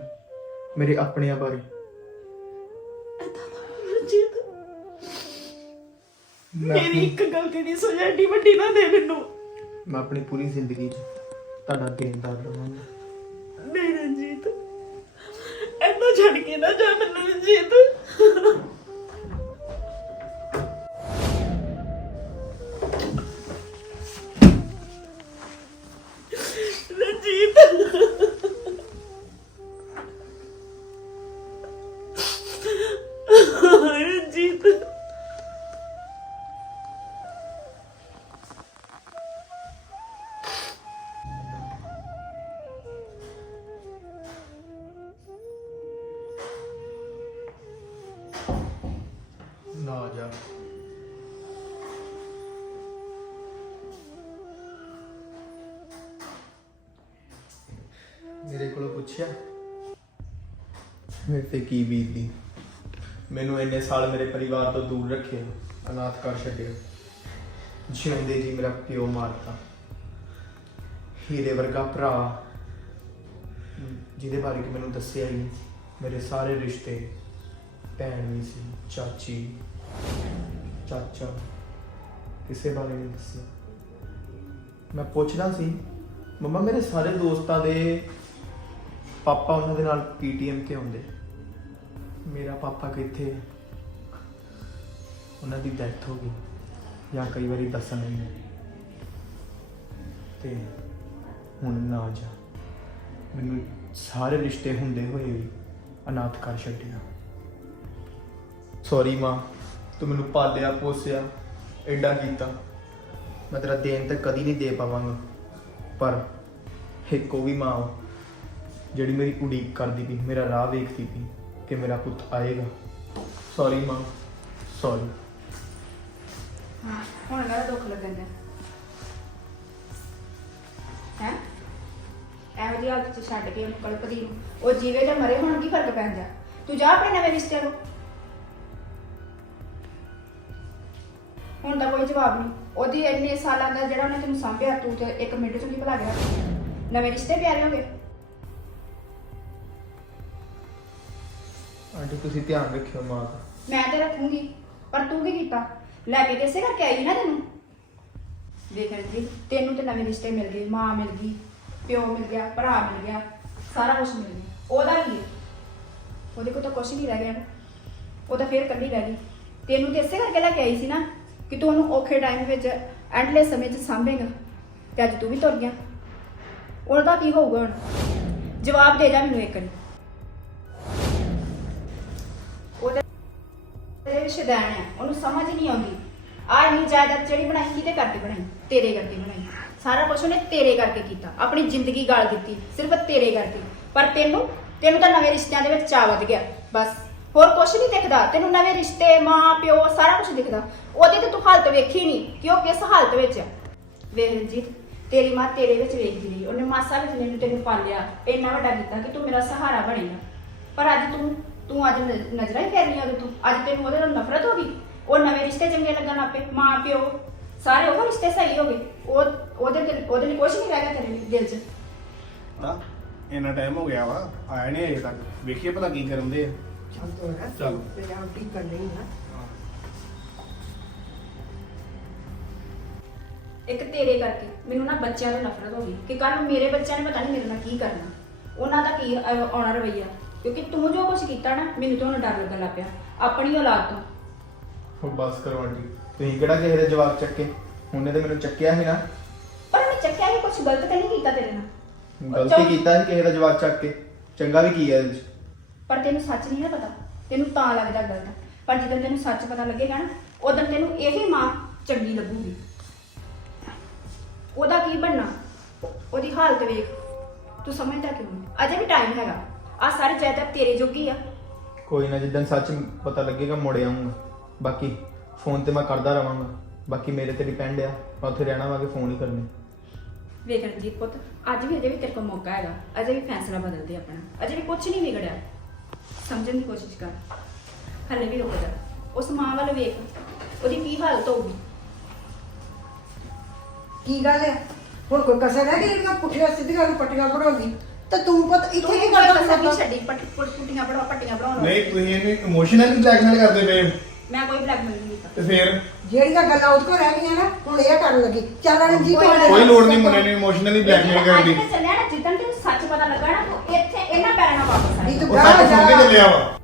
ਮੇਰੇ ਆਪਣਿਆਂ ਬਾਰੇ। ਮੈਂ
ਮੇਰੀ
ਆਪਣੀ
ਇੱਕ ਗਲਤੀ ਦੀ ਸਜ਼ਾ ਏਡੀ ਵੱਡੀ ਨਾ ਦੇ ਮੈਨੂੰ।
ਮੈਂ ਆਪਣੀ ਪੂਰੀ ਜ਼ਿੰਦਗੀ 'ਚ ਤੁਹਾਡਾ ਦੇਣਦਾਰ ਰਹਾਂਗਾ।
ਨਹੀਂ ਰਣਜੀਤ। ਛੱਡ ਕੇ ਨਾ ਜਾ ਮੈਨੂੰ ਰਣਜੀਤ
ਨਾ ਮੇਰੇ ਕੋਲੋਂ ਪੁੱਛਿਆ? ਮੇਰੇ ਤੇ ਕੀ ਬੀਤਦੀ? ਮੈਨੂੰ ਇੰਨੇ ਸਾਲ ਮੇਰੇ ਪਰਿਵਾਰ ਤੋਂ ਦੂਰ ਰੱਖਿਆ ਅਨਾਥ ਕਰ ਛੱਡਿਆ। ਜਿਉਂਦੇ ਜੀ ਮੇਰਾ ਪਿਓ ਮਾਰਤਾ। ਹੀਰੇ ਵਰਗਾ ਭਰਾ। ਜਿਹਦੇ ਬਾਰੇ ਕਿ ਮੈਨੂੰ ਦੱਸਿਆ ਹੀ ਮੇਰੇ ਸਾਰੇ ਰਿਸ਼ਤੇ ਭੈਣ ਵੀ ਸੀ, ਚਾਚੀ, ਚਾਚਾ। ਕਿਸੇ ਬਾਰੇ ਨਹੀਂ ਦੱਸਿਆ। ਮੈਂ ਪੁੱਛਦਾ ਸੀ, ਮੰਮਾ ਮੇਰੇ ਸਾਰੇ ਦੋਸਤਾਂ ਦੇ ਪਾਪਾ ਉਹਨਾਂ ਦੇ ਨਾਲ ਪੀਟੀਐਮ ਤੇ ਆਉਂਦੇ ਮੇਰਾ ਪਾਪਾ ਕਿੱਥੇ ਹੈ? ਉਹਨਾਂ ਦੀ ਡੈਥ ਹੋ ਗਈ, ਜਾਂ ਕਈ ਵਾਰੀ ਦੱਸਣ ਨਹੀਂ ਤੇ ਹੁਣ ਨਾ ਜਾ। ਮੈਨੂੰ ਸਾਰੇ ਰਿਸ਼ਤੇ ਹੁੰਦੇ ਹੋਏ ਵੀ ਅਨਾਥ ਕਰ ਛੱਡਿਆ। ਸੌਰੀ ਮਾਂ। ਤੂੰ ਮੈਨੂੰ ਪਾਲਿਆ, ਪੋਸਿਆ ਐਡਾ ਕੀਤਾ। ਮੈਂ ਤੇਰਾ ਦੇਣ ਤਾਂ ਕਦੀ ਨਹੀਂ ਦੇ ਪਾਵਾਂਗਾ। ਪਰ ਇੱਕ ਉਹ ਵੀ ਮਾਂ ਵਾ, ਜਿਹੜੀ ਮੇਰੀ ਉਡੀਕ ਕਰਦੀ ਪਈ, ਮੇਰਾ ਰਾਹ ਵੇਖਦੀ ਪਈ ਕਿ ਮੇਰਾ ਪੁੱਤ ਆਏਗਾ। ਸੌਰੀ ਮਾਂ। ਸੌਰੀ
ਹੁਣ ਮੇਰਾ ਦੁੱਖ ਲੱਗਣ ਦਾ ਹੈ? ਇਹੋ ਜਿਹੀ ਹਾਲਤ ਚ ਛੱਡ ਕੇ ਉਹਨੂੰ ਕਲਪਦੀ ਨੂੰ। ਉਹ ਜੀਵੇ ਜਾਂ ਮਰੇ ਹੁਣ, ਕੀ ਫ਼ਰਕ ਪੈਂਦਾ ਤੂੰ ਜਾ ਆਪਣੇ ਨਵੇਂ ਰਿਸ਼ਤੇ ਨੂੰ ਕੋਈ ਜਵਾਬ ਨਹੀਂ। ਉਹਦੀ ਇੰਨੇ ਸਾਲਾਂ ਦਾ ਜਿਹੜਾ ਉਹਨੇ ਤੈਨੂੰ ਸਾਂਭਿਆ ਤੂੰ ਤੇ ਇੱਕ ਮਿੰਟ ਚ ਨਹੀਂ ਭੁਲਾ ਗਿਆ ਨਵੇਂ ਰਿਸ਼ਤੇ ਪਿਆਰੇ ਹੋ ਗਏ?
ਆਂਟੀ ਤੁਸੀਂ ਧਿਆਨ ਰੱਖਿਓ ਮਾਂ ਦਾ।
ਮੈਂ ਤੇ ਰੱਖੂੰਗੀ ਪਰ ਤੂੰ ਕੀ ਕੀਤਾ? ਲੈ ਕੇ ਤੇ ਇਸੇ ਕਰਕੇ ਆਈ ਨਾ ਤੈਨੂੰ? ਦੇਖ ਜੀ ਤੈਨੂੰ ਤੇ ਨਵੇਂ ਰਿਸ਼ਤੇ ਮਿਲ ਗਏ ਮਾਂ ਮਿਲ ਗਈ ਪਿਓ ਮਿਲ ਗਿਆ ਭਰਾ ਮਿਲ ਗਿਆ ਸਾਰਾ ਕੁਝ ਮਿਲ ਗਿਆ। ਉਹਦਾ ਕੀ ਹੈ? ਉਹਦੇ ਕੋਲ ਤਾਂ ਕੁਝ ਨਹੀਂ ਰਹਿ ਗਿਆ। ਨਾ ਉਹ ਤਾਂ ਫੇਰ ਕੱਲੀ ਰਹਿ ਗਈ। ਤੈਨੂੰ ਤੇ ਇਸੇ ਕਰਕੇ ਲੈ ਕੇ ਆਈ ਸੀ ਨਾ ਕਿ ਤੂੰ ਉਹਨੂੰ ਔਖੇ ਟਾਈਮ ਵਿੱਚ ਐਂਡਲੇ ਸਮੇਂ 'ਚ ਸਾਂਭੇਗਾ ਤੇ ਅੱਜ ਤੂੰ ਵੀ ਤੁਰ ਗਿਆ। ਉਹਦਾ ਕੀ ਹੋਊਗਾ ਹੁਣ? ਜਵਾਬ ਦੇ ਜਾ ਮੈਨੂੰ ਇੱਕ ਵਾਰੀ। ਉਹਦੇ ਤੇਰੇ ਵਿਸ਼ਦਾਨ ਹੈ, ਉਹਨੂੰ ਸਮਝ ਨਹੀਂ ਆਉਂਦੀ। ਆ ਇੰਨੀ ਜਾਇਦਾਦ ਜਿਹੜੀ ਬਣਾਈ, ਕਿਹਦੇ ਕਰਕੇ ਬਣਾਈ? ਤੇਰੇ ਕਰਕੇ ਬਣਾਈ। ਸਾਰਾ ਕੁਝ ਉਹਨੇ ਤੇਰੇ ਕਰਕੇ ਕੀਤਾ। ਆਪਣੀ ਜ਼ਿੰਦਗੀ ਗਾਲ ਦਿੱਤੀ, ਸਿਰਫ ਤੇਰੇ ਕਰਕੇ। ਪਰ ਤੈਨੂੰ ਤੈਨੂੰ ਤਾਂ ਨਵੇਂ ਰਿਸ਼ਤਿਆਂ ਦੇ ਵਿੱਚ ਚਾਹ ਵੱਧ ਗਿਆ। ਬਸ। ਹੋਰ ਕੁਝ ਨਹੀਂ ਦਿਖਦਾ। ਤੈਨੂੰ ਨਵੇਂ ਰਿਸ਼ਤੇ, ਮਾਂ, ਪਿਓ, ਸਾਰਾ ਕੁਝ ਦਿਖਦਾ। ਉਹਦੀ ਤੇ ਤੂੰ ਹਾਲਤ ਵੇਖੀ ਨਹੀਂ ਕਿ ਉਹ ਕਿਸ ਹਾਲਤ ਵਿੱਚ? ਹੈ ਵੇਖ ਰਣਜੀਤ, ਤੇਰੀ ਮਾਂ ਤੇਰੇ ਵਿੱਚ ਵੇਖਦੀ ਰਹੀ। ਉਹਨੇ ਮਾਸਾ ਵਿੱਚ ਮੈਨੂੰ ਤੈਨੂੰ ਪਾਲਿਆ ਇੰਨਾ ਵੱਡਾ ਕੀਤਾ ਕਿ ਤੂੰ ਮੇਰਾ ਸਹਾਰਾ ਬਣੇਗਾ। ਪਰ ਅੱਜ ਤੂੰ ਤੂੰ ਅੱਜ ਨਜ਼ਰਾਂ ਹੀ ਫੇਰਨੀਆਂ ਉਹਦੇ ਤੋਂ। ਅੱਜ ਤੈਨੂੰ ਉਹਦੇ ਨਾਲ ਨਫ਼ਰਤ ਹੋ ਗਈ। ਉਹ ਨਵੇਂ ਰਿਸ਼ਤੇ ਚੰਗੇ ਲੱਗਣ ਆਪੇ ਮਾਂ, ਪਿਓ, ਸਾਰੇ ਉਹ ਰਿਸ਼ਤੇ ਸਹੀ ਹੋ ਗਏ। ਉਹ, ਉਹਦੇ ਦਿਲ, ਉਹਦੇ ਲਈ ਕੁਝ ਨਹੀਂ ਰਹਿ ਗਿਆ ਤੇਰੇ ਲਈ, ਦਿਲ 'ਚ।
ਹਾਂ ਇੰਨਾ ਟਾਈਮ ਹੋ ਗਿਆ ਵਾ, ਆਇਆ ਨਹੀਂ ਅਜੇ ਤੱਕ। ਵੇਖੀਏ ਭਲਾ ਕੀ ਕਰਨ ਦੇ ਆ।
ਚੱਲ ਤੋ ਨਾ
ਚੱਲ।
ਮੇਰਾ ਰੋਟੀ ਕਰ ਲਈ ਨਾ
ਇੱਕ ਤੇਰੇ ਕਰਕੇ ਮੈਨੂੰ ਨਾ ਬੱਚਿਆਂ ਤੋਂ ਨਫ਼ਰਤ ਹੋ ਗਈ ਕਿ ਕੱਲ ਨੂੰ ਮੇਰੇ ਬੱਚਿਆਂ ਨੇ ਪਤਾ ਨਹੀਂ ਮੇਰੇ ਨਾਲ ਕੀ ਕਰਨਾ ਉਹਨਾਂ ਦਾ ਕੀ ਅਹ, ਆਉਣਾ ਰਵਈਆ ਕਿਉਂਕਿ ਤੂੰ ਜੋ ਕੁਝ ਕੀਤਾ ਨਾ ਮੈਨੂੰ ਤਾਂ ਹੁਣ ਡਰ ਲੱਗਣ ਲੱਗ ਪਿਆ ਆਪਣੀ ਔਲਾਦ ਤੋਂ
ਹੁਣ ਬਸ ਕਰੋ ਆਂਟੀ ਤੁਸੀਂ ਕਿਹੜਾ ਕਿਸੇ ਦੇ ਜਵਾਬ ਚੱਕੇ? ਉਹਨੇ ਤਾਂ ਮੈਨੂੰ ਚੱਕਿਆ ਸੀ ਨਾ।
ਪਰ ਉਹਨੇ ਚੱਕਿਆ ਕਿ ਕੁਝ ਗਲਤ ਤਾਂ ਨਹੀਂ ਕੀਤਾ ਤੇਰੇ ਨਾਲ।
ਗਲਤੀ ਕੀਤਾ ਸੀ ਕਿਸੇ ਦਾ ਜਵਾਬ ਚੱਕ ਕੇ। ਚੰਗਾ ਵੀ ਕੀ ਹੈ ਇਹਦੇ ਵਿੱਚ।
ਪਰ ਤੈਨੂੰ ਸੱਚ ਨਹੀਂ ਨਾ ਪਤਾ ਤੈਨੂੰ ਤਾਂ ਲੱਗਦਾ ਗਲਤ ਪਰ ਜਦੋਂ ਤੈਨੂੰ ਸੱਚ ਪਤਾ ਲੱਗੇਗਾ ਨਾ ਉਦੋਂ ਤੈਨੂੰ ਇਹੀ ਮਾਂ ਚੰਗੀ ਲੱਗੂਗੀ। ਉਹਦਾ ਕੀ ਬਣਨਾ? ਉਹਦੀ ਹਾਲਤ ਵੇਖ। ਤੂੰ ਸਮਝਦਾ ਕਿਉਂ ਨਹੀਂ? ਅਜੇ ਵੀ ਟਾਈਮ ਹੈਗਾ। ਆ ਸਾਰੀ ਜਾਇਦਾਦ ਤੇਰੇ ਜੋਗੀ ਆ।
ਕੋਈ ਨਾ ਜਿੱਦਣ ਸੱਚ ਪਤਾ ਲੱਗੇਗਾ ਮੁੜ ਆਉਂਗਾ ਬਾਕੀ ਫੋਨ ਤੇ ਮੈਂ ਕਰਦਾ ਰਵਾਂਗਾ। ਬਾਕੀ ਮੇਰੇ ਤੇ ਡਿਪੈਂਡ ਆ। ਮੈਂ ਉੱਥੇ ਰਹਿਣਾ ਵਾ ਕਿ ਫੋਨ ਹੀ ਕਰਨੇ।
ਵੇਖ ਰਣਜੀਤ ਪੁੱਤ ਅੱਜ ਵੀ ਅਜੇ ਵੀ ਤੇਰੇ ਕੋਲ ਮੌਕਾ ਹੈਗਾ। ਅਜੇ ਵੀ ਫੈਸਲਾ ਬਦਲ ਦੇ ਆਪਣਾ। ਅਜੇ ਵੀ ਕੁਝ ਨਹੀਂ ਵਿਗੜਿਆ। ਸਮਝਣ ਦੀ ਕੋਸ਼ਿਸ਼ ਕਰ। ਹਲੇ ਵੀ ਰੁਕ ਜਾ। ਉਸ ਮਾਂ ਵੱਲ ਵੇਖ। ਉਹਦੀ ਕੀ ਹਾਲਤ ਹੋਊਗੀ?
ਕੀ ਗੱਲ ਹੈ? ਹੁਣ ਕੋਈ ਕਸਰ ਹੈ ਕਿ ਜਿਹੜੀਆਂ ਪੁੱਠੀਆਂ ਸਿੱਧੀਆਂ ਨੂੰ ਪੱਟੀਆਂ ਬਣਾਉਂਦੀ? ਤੇ ਤੂੰ ਪੁੱਤ ਇੱਥੇ
ਤੂੰ
ਕੀ ਕਰਦਾ
ਨਹੀਂ
ਫਿਰਦਾ?
ਛੱਡੀ। ਪੱਟ- ਪੁੱਟ- ਪੁੱਟੀਆਂ ਬੜਾ ਪੱਟੀਆਂ ਬਣਾਉਣ
ਨਹੀਂ ਤੁਸੀਂ ਇਹਨੂੰ ਇਮੋਸ਼ਨਲੀ ਬਲੈਕਮੇਲ ਕਰਦੇ ਪਏ ਹੋ।
ਮੈਂ ਕੋਈ ਬਲੈਕਮੇਲ ਨਹੀਂ ਕੀਤਾ।
ਤੇ ਫਿਰ?
ਜਿਹੜੀਆਂ ਗੱਲਾਂ ਉਹਦੇ ਕੋਲ ਰਹਿ ਗਈਆਂ ਨਾ ਹੁਣ ਇਹ ਕਰਨ ਲੱਗੀ। ਚੱਲ ਰਣਜੀਤ
ਕੋਈ
ਹੋਣੇ
ਕੋਈ ਲੋੜ ਨਹੀਂ ਮੁੰਡੇ ਨੂੰ ਇਮੋਸ਼ਨਲੀ ਬਲੈਕਮੇਲ ਕਰਨ
ਅੱਜ
ਦੀ।
ਤੇ ਚੱਲਿਆ ਨਾ ਜਿੱਦਣ ਤੈਨੂੰ ਸੱਚ ਪਤਾ ਲੱਗਾ ਨਾ ਤੂੰ ਇਹਨਾਂ ਪੈਰਾਂ ਨਾਲ ਵਾਪਸ
ਨਹੀਂ
ਆਈ
ਤੂੰ
ਉਹ ਸੱਚ
ਗਾਹ
ਸੁਣ ਕੇ
ਜਾ
ਚੱਲਿਆ ਵਾ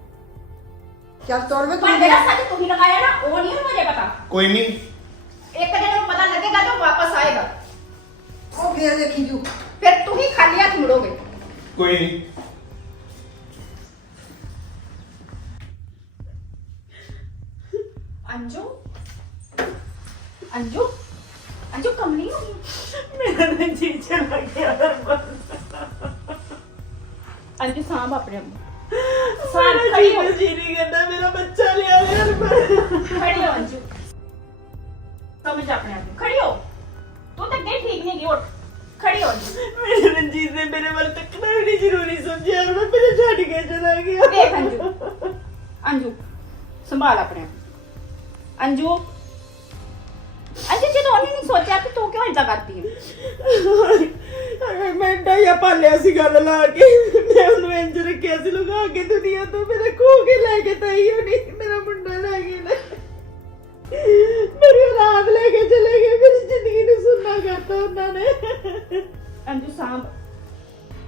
ਚੱਲ ਤੋੜ ਵੇ
ਪਰ
ਤੂੰ
ਜਿਹੜਾ ਸੱਚ ਤੂੰ ਹੀ ਲਗਾਇਆ ਨਾ ਉਹ ਨਹੀਂ ਉਹਨੂੰ ਅਜੇ ਪਤਾ
ਕੋਈ ਨਹੀਂ
ਇੱਕ ਦਿਨ ਉਹਨੂੰ ਪਤਾ ਲੱਗੇਗਾ ਤਾਂ ਉਹ ਵਾਪਸ ਆਏਗਾ
ਉਹ ਫੇਰ ਦੇਖੀ ਜੂ
ਫਿਰ ਤੂੰ ਹੀ ਖਾਲੀ ਹੱਥ ਮੁੜੋਗੇ
ਕੋਈ ਨਹੀਂ
ਅੰਜੂ ਅੰਜੂ ਅੰਜੂ ਕਮ ਨਹੀਂ ਹੋਈ
ਮੇਰਾ ਨਾ ਜੀ ਚਲਾ ਗਿਆ ਹਰਮਨ
ਅੰਜੂ ਸਾਂਭ ਆਪਣੇ ਆਪ ਨੂੰ।
ਸਾਨ
ਸਾਂਭ
ਖੜੀ
ਖੜੀ ਹੋ
ਜੀ ਨਹੀਂ ਕਰਦਾ ਮੇਰਾ ਬੱਚਾ ਲਿਆ ਲਿਆ ਹਰਮਨ
ਖੜੀ ਹੋ ਅੰਜੂ ਸਮਝ ਆਪਣੇ ਆਪ ਨੂੰ ਖੜੀ ਹੋ ਤੂੰ ਤਾਂ ਅੱਗੇ ਠੀਕ ਨਹੀਂ ਗਈ ਉੱਠ ਖੜੀ ਹੋ ਅੰਜੂ
ਮੇਰੇ ਰਣਜੀਤ ਨੇ ਮੇਰੇ ਵੱਲ ਤੱਕਣਾ ਵੀ ਨਹੀਂ ਜ਼ਰੂਰੀ ਸਮਝਿਆ ਮੈਂ ਮੇਰੇ ਛੱਡ ਕੇ ਚਲਾ ਗਿਆ
ਦੇਖ ਅੰਜੂ ਅੰਜੂ ਸੰਭਾਲ ਆਪਣੇ ਆਪ ਨੂੰ। ਅੰਜੂ ਅੰਜੂ ਜਦੋਂ ਉਹਨੇ ਨਹੀਂ ਸੋਚਿਆ ਕਿ ਤੂੰ ਕਿਉਂ ਇਦਾਂ ਕਰਦੀ ਹੈ
ਮੈਂ ਡਾਇਆ ਪਾਲਿਆ ਸੀ ਗੱਲ ਲਾ ਕੇ ਮੈਂ ਉਹਨੂੰ ਇੰਜ ਰੱਖਿਆ ਸੀ ਲੁਕਾ ਕੇ ਦੁਨੀਆ ਤੋਂ ਮੇਰੇ ਖੋ ਕੇ ਲੈ ਕੇ ਤਾਈ ਹੋਣੀ ਮੇਰਾ ਮੁੰਡਾ ਲੈ ਗਏ ਨੇ ਮੇਰੀ ਰਾਤ ਲੈ ਕੇ ਚਲੇ ਗਏ ਮੇਰੀ ਜ਼ਿੰਦਗੀ ਨੂੰ ਸੁਣਨਾ ਕਰਤਾ ਉਹਨਾਂ ਨੇ।
ਅੰਜੂ ਸਾਂਭ।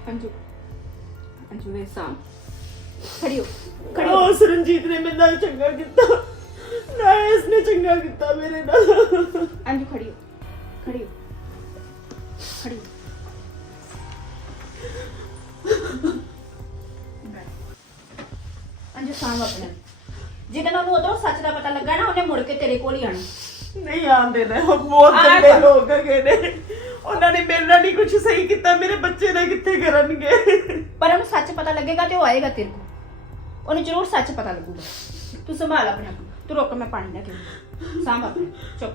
ਅੰਜੂ। ਅੰਜੂ ਵੇ ਸਾਂਭ। ਖੜੀ ਹੋ ਖੜੀ ਹੋ।
ਸਰਨਜੀਤ ਨੇ ਮੇਰੇ ਨਾਲ ਚੰਗਾ ਕੀਤਾ। ਨਾ ਇਸਨੇ ਚੰਗਾ ਕੀਤਾ ਮੇਰੇ ਨਾਲ।
ਅੰਜੂ ਖੜੀ ਹੋ। ਖੜੀ ਹੋ। ਖੜੀ ਹੋ। ਸਾਂਭ ਆਪਣੇ। ਆਪ। ਜਿੱਦਣ ਉਹਨੂੰ ਉਧਰੋਂ ਸੱਚ ਦਾ ਪਤਾ ਲੱਗਾ ਨਾ ਉਹਨੇ ਮੁੜ ਕੇ ਤੇਰੇ ਕੋਲ ਹੀ ਆਣਾ
ਨਹੀਂ ਆਂਦੇ ਨੇ ਉਹ ਬਹੁਤ ਗੰਦੇ
ਤਾਂ-
ਲੋਕ ਹੈਗੇ ਨੇ। ਉਹਨਾਂ ਨੇ ਮੇਰੇ ਨਾਲ ਨਹੀਂ ਕੁਝ ਸਹੀ ਕੀਤਾ ਮੇਰੇ ਬੱਚੇ ਦਾ ਕਿੱਥੇ ਕਰਨਗੇ?
ਪਰ ਉਹਨੂੰ ਸੱਚ ਪਤਾ ਲੱਗੇਗਾ ਤੇ ਉਹ ਆਏਗਾ ਤੇਰੇ ਕੋਲ। ਉਹਨੂੰ ਜ਼ਰੂਰ ਸੱਚ ਪਤਾ ਲੱਗੂਗਾ। ਤੂੰ ਸੰਭਾਲ ਆਪਣੇ। ਤੂੰ ਰੁਕ ਮੈਂ ਪਾਣੀ ਲੈ ਕੇ ਆਉਂਦੀ। ਸਾਂਭ ਆਪਣੇ। ਚੁੱਪ।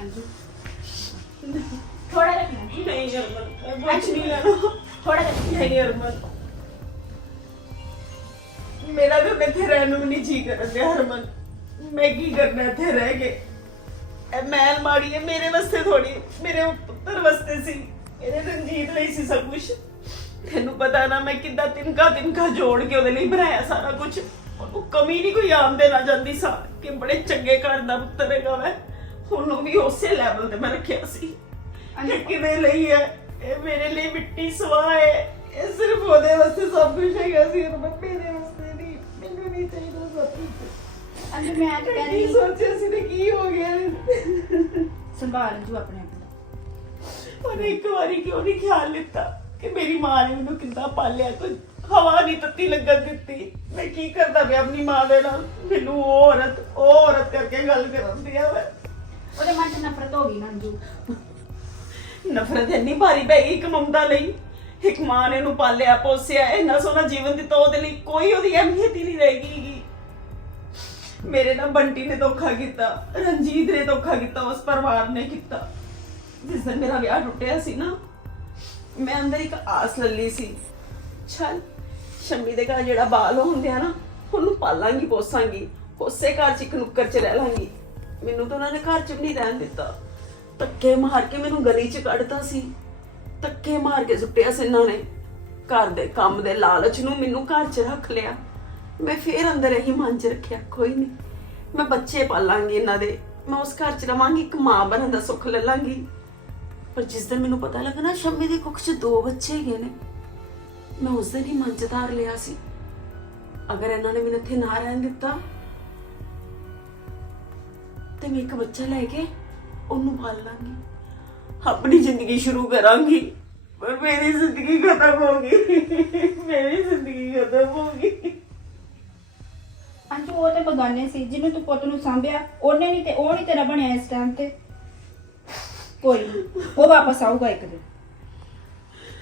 ਅੰਜੂ ਥੋੜਾ ਪੀਣਾ।
ਨਹੀਂ ਹਰਮਨ ਨਹੀਂ ਲੈਣਾ
ਥੋੜਾ ਜਿਹਾ।
ਨਹੀਂ ਹਰਮਨ ਮੇਰਾ ਤਾਂ ਇੱਥੇ ਰਹਿਣ ਨੂੰ ਨਹੀਂ ਜੀ ਡਿਆ ਹਰਮਨ ਮੈਂ ਕੀ ਕਰਨਾ ਇੱਥੇ ਰਹਿ ਕੇ ਇਹ ਮਹਿਲ ਮਾੜੀ ਹੈ ਮੇਰੇ ਵਾਸਤੇ ਥੋੜੀ ਮੇਰੇ ਪੁੱਤਰ ਵਾਸਤੇ ਸੀ ਇਹਨੇ ਰਣਜੀਤ ਲਈ ਸੀ ਸਭ ਕੁਝ ਤੈਨੂੰ ਪਤਾ ਨਾ ਮੈਂ ਕਿੱਦਾਂ ਤਿਨਕਾ ਤਿਨਕਾ ਜੋੜ ਕੇ ਉਹਦੇ ਲਈ ਬਣਾਇਆ ਸਾਰਾ ਕੁਝ ਉਹਨੂੰ ਕਮੀ ਨਹੀਂ ਕੋਈ ਆਮ ਦੇਣਾ ਜਾਂਦੀ ਸਾ ਕਿ ਬੜੇ ਚੰਗੇ ਘਰ ਦਾ ਪੁੱਤਰ ਹੈਗਾ ਮੈਂ ਉਹਨੂੰ ਵੀ ਉਸੇ ਲੈਵਲ ਤੇ ਮੈਂ ਰੱਖਿਆ ਸੀ ਇਹ ਕਿਹਦੇ ਲਈ ਹੈ ਇਹ ਮੇਰੇ ਲਈ ਮਿੱਟੀ ਸਵਾ ਹੈ। ਇਹ ਸਿਰਫ ਉਹਦੇ ਵਾਸਤੇ ਸਭ ਕੁਝ ਹੈਗਾ ਸੀ ਮੈਂ ਮੇਰੇ ਵਾਸਤੇ ਨਹੀਂ ਮੈਨੂੰ ਨਹੀਂ ਚਾਹੀਦਾ ਸਭ ਕੁਝ
ਅੰਜੂ ਮੈਂ ਤਾਂ ਕਹਿ
ਕੀ
ਰਹੀ
ਸੋਚਿਆ ਸੀ ਤੇ ਕੀ ਹੋ ਗਿਆ
ਸੰਭਾਲ ਅੰਜੂ ਆਪਣੇ ਆਪ ਨੂੰ।
ਉਹਨੇ ਇੱਕ ਵਾਰੀ ਕਿਉਂ ਨਹੀਂ ਖਿਆਲ ਲਿੱਤਾ ਕਿ ਮੇਰੀ ਮਾਂ ਨੇ ਮੈਨੂੰ ਕਿੱਦਾਂ ਪਾਲਿਆ? ਕੋਈ ਹਵਾ ਨਹੀਂ ਤੱਤੀ ਲੱਗਣ ਦਿੱਤੀ। ਮੈਂ ਕੀ ਕਰਦਾ ਪਿਆ ਆਪਣੀ ਮਾਂ ਦੇ ਨਾਲ? ਮੈਨੂੰ ਉਹ ਔਰਤ ਉਹ ਔਰਤ ਕਰਕੇ ਗੱਲ ਕਰਨ ਦਿਆ ਮੈਂ।
ਉਹਦੇ ਮਨ 'ਚ ਨਫ਼ਰਤ ਹੋ ਗਈ ਨਾ ਅੰਜੂ।
ਨਫ਼ਰਤ ਇੰਨੀ ਭਾਰੀ ਪੈ ਗਈ ਇੱਕ ਮਮਤਾ ਲਈ। ਇੱਕ ਮਾਂ ਨੇ ਉਹਨੂੰ ਪਾਲਿਆ, ਪੋਸਿਆ, ਇੰਨਾ ਸੋਹਣਾ ਜੀਵਨ ਦਿੱਤਾ, ਉਹਦੇ ਲਈ ਕੋਈ ਉਹਦੀ ਅਹਿਮੀਅਤ ਹੀ ਨਹੀਂ ਰਹੇਗੀ ਗੀ। ਮੇਰੇ ਨਾਲ ਬੰਟੀ ਨੇ ਧੋਖਾ ਕੀਤਾ, ਰਣਜੀਤ ਨੇ ਧੋਖਾ ਕੀਤਾ, ਉਸ ਪਰਿਵਾਰ ਨੇ ਕੀਤਾ। ਜਿਸ ਦਿਨ ਮੇਰਾ ਵਿਆਹ ਟੁੱਟਿਆ ਸੀ ਨਾ, ਮੈਂ ਅੰਦਰ ਇੱਕ ਆਸ ਲੱਲੀ ਸੀ। ਚੱਲ, ਸ਼ੰਮੀ ਦੇ ਘਰ ਜਿਹੜਾ ਬਾਲ ਹੁੰਦੇ ਆ ਨਾ, ਉਹਨੂੰ ਪਾਲਾਂਗੀ, ਪੋਸਾਂਗੀ। ਉਸੇ ਘਰ ਚ ਇੱਕ ਨੁੱਕਰ ਚ ਰਹਿ ਲਾਂਗੀ। ਮੈਨੂੰ ਤਾਂ ਉਹਨਾਂ ਨੇ ਘਰ ਚ ਵੀ ਨਹੀਂ ਰਹਿਣ ਦਿੱਤਾ। ਧੱਕੇ ਮਾਰ ਕੇ ਮੈਨੂੰ ਗਲੀ ਚ ਕੱਢਤਾ ਸੀ। ਧੱਕੇ ਮਾਰ ਕੇ ਸੁੱਟਿਆ ਸੀ ਇਹਨਾਂ ਨੇ। ਘਰ ਦੇ ਕੰਮ ਦੇ ਲਾਲਚ ਨੂੰ ਮੈਨੂੰ ਘਰ ਚ ਰੱਖ ਲਿਆ। ਮੈਂ ਫੇਰ ਅੰਦਰ ਇਹੀ ਮਨ ਚ ਰੱਖਿਆ, ਕੋਈ ਨਹੀਂ ਮੈਂ ਬੱਚੇ ਪਾਲਾਂਗੀ ਇਹਨਾਂ ਦੇ। ਮੈਂ ਉਸ ਘਰ ਚ ਰਵਾਂਗੀ, ਇੱਕ ਮਾਂ ਬਣਨ ਦਾ ਸੁੱਖ ਲੈ ਲਾਂਗੀ। ਪਰ ਜਿਸ ਦਿਨ ਮੈਨੂੰ ਪਤਾ ਲੱਗਾ ਨਾ ਸ਼ੰਮੀ ਦੀ ਕੁੱਖ 'ਚ ਦੋ ਬੱਚੇ ਹੈਗੇ ਨੇ। ਮੈਂ ਉਸ ਦਿਨ ਹੀ ਮਨ 'ਚ ਧਾਰ ਲਿਆ ਸੀ। ਅਗਰ ਇਹਨਾਂ ਨੇ ਮੈਨੂੰ ਇੱਥੇ ਨਾ ਰਹਿਣ ਦਿੱਤਾ, ਤੇ ਮੈਂ ਇੱਕ ਬੱਚਾ ਲੈ ਕੇ ਉਹਨੂੰ ਪਾਲ ਲਾਂਗੀ। ਆਪਣੀ ਜ਼ਿੰਦਗੀ ਸ਼ੁਰੂ ਕਰਾਂਗੀ। ਪਰ ਮੇਰੀ ਜ਼ਿੰਦਗੀ ਖਤਮ ਹੋ ਗਈ। ਮੇਰੀ ਜ਼ਿੰਦਗੀ ਖਤਮ ਹੋ ਗਈ।
ਅੰਜੂ ਉਹ ਤੇ ਬਗਾਨੇ ਸੀ ਜਿਹਨੂੰ ਤੂੰ ਪੁੱਤ ਨੂੰ ਸਾਂਭਿਆ ਉਹਨੇ ਨਹੀਂ ਤੇ ਉਹ ਨਹੀਂ ਤੇਰਾ ਬਣਿਆ ਇਸ ਟਾਈਮ ਤੇ। ਕੋਈ ਨੀ, ਉਹ ਵਾਪਸ ਆਊਗਾ ਇੱਕ ਦਿਨ।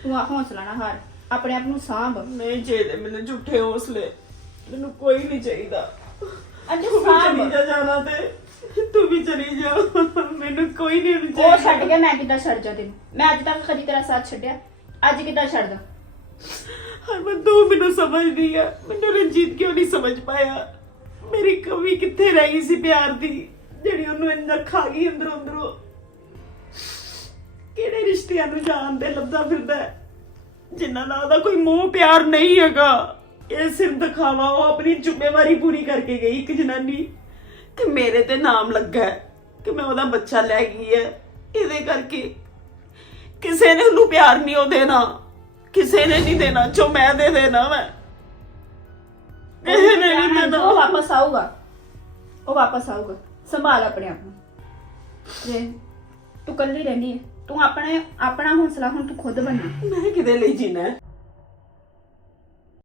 ਤੂੰ ਆ ਹੌਸਲਾ ਨਾ ਹਾਰ ਆਪਣੇ ਆਪ ਨੂੰ ਸਾਂਭ।
ਨਹੀਂ ਚਾਹੀਦੇ ਮੈਨੂੰ ਝੂਠੇ ਹੌਸਲੇ ਮੈਨੂੰ ਕੋਈ ਨਹੀਂ ਚਾਹੀਦਾ।
ਅੰਜੂ ਸਾਂਭ।
ਜਾਣਾ ਤੇ। ਤੂੰ ਵੀ ਚਲੀ ਜਾ। ਮੈਨੂੰ ਕੋਈ ਨਹੀਂ
ਉਹ
ਚਾਹੀਦਾ।
ਛੱਡ ਗਿਆ ਮੈਂ ਕਿੱਦਾਂ ਛੱਡ ਜਾ ਤੈਨੂੰ? ਮੈਂ ਅੱਜ ਤੱਕ ਕਦੀ ਤੇਰਾ ਸਾਥ ਛੱਡਿਆ। ਅੱਜ ਕਿੱਦਾਂ ਛੱਡਦਾ
ਹਰ ਮੈਂ ਤੂੰ ਮੈਨੂੰ ਸਮਝਦੀ ਆ। ਮੈਨੂੰ ਰਣਜੀਤ ਕਿਉਂ ਨਹੀਂ ਸਮਝ ਪਾਇਆ? ਮੇਰੀ ਕਮੀ ਕਿੱਥੇ ਰਹਿ ਗਈ ਸੀ ਪਿਆਰ ਦੀ? ਜਿਹੜੀ ਉਹਨੂੰ ਇੰਨਾ ਖਾ ਗਈ ਅੰਦਰੋਂ ਅੰਦਰੋਂ। ਕਿਹੜੇ ਰਿਸ਼ਤਿਆਂ ਨੂੰ ਜਾਣਦੇ ਲੱਭਦਾ ਫਿਰਦਾ ਹੈ, ਜਿਨ੍ਹਾਂ ਦਾ ਉਹਦਾ ਕੋਈ ਮੋਹ ਪਿਆਰ ਨਹੀਂ ਹੈਗਾ। ਇਹ ਸਿਰਫ ਦਿਖਾਵਾ ਉਹ ਆਪਣੀ ਜ਼ਿੰਮੇਵਾਰੀ ਪੂਰੀ ਕਰਕੇ ਗਈ ਇੱਕ ਜਨਾਨੀ। ਤੇ ਮੇਰੇ ਤੇ ਨਾਮ ਲੱਗਾ ਹੈ ਕਿ ਮੈਂ ਉਹਦਾ ਬੱਚਾ ਲੈ ਗਈ ਹੈ। ਇਹਦੇ ਕਰਕੇ ਕਿਸੇ ਨੇ ਉਹਨੂੰ ਪਿਆਰ ਨਹੀਂ ਉਹ ਦੇਣਾ। ਕਿਸੇ ਨੇ ਨਹੀਂ ਦੇਣਾ ਜੋ ਮੈਂ ਦੇ ਦੇਣਾ ਮੈਂ ਕਿਸੇ ਨੇ ਨਹੀਂ
ਉਹ
ਦੇਣਾ
ਵਾਪਸ ਆਊਗਾ। ਉਹ ਵਾਪਸ ਆਊਗਾ। ਸੰਭਾਲ ਆਪਣੇ ਆਪ ਨੂੰ। ਤੇ ਤੂੰ ਕੱਲੀ ਰਹਿਣੀ ਹੈ ਤੂੰ ਆਪਣੇ ਆਪਣਾ ਹੌਸਲਾ ਹੁਣ ਤੂੰ ਖੁਦ ਬਣਾ
ਮੈਂ ਕਿਹਦੇ ਲਈ ਜੀਣਾ ਹੈ?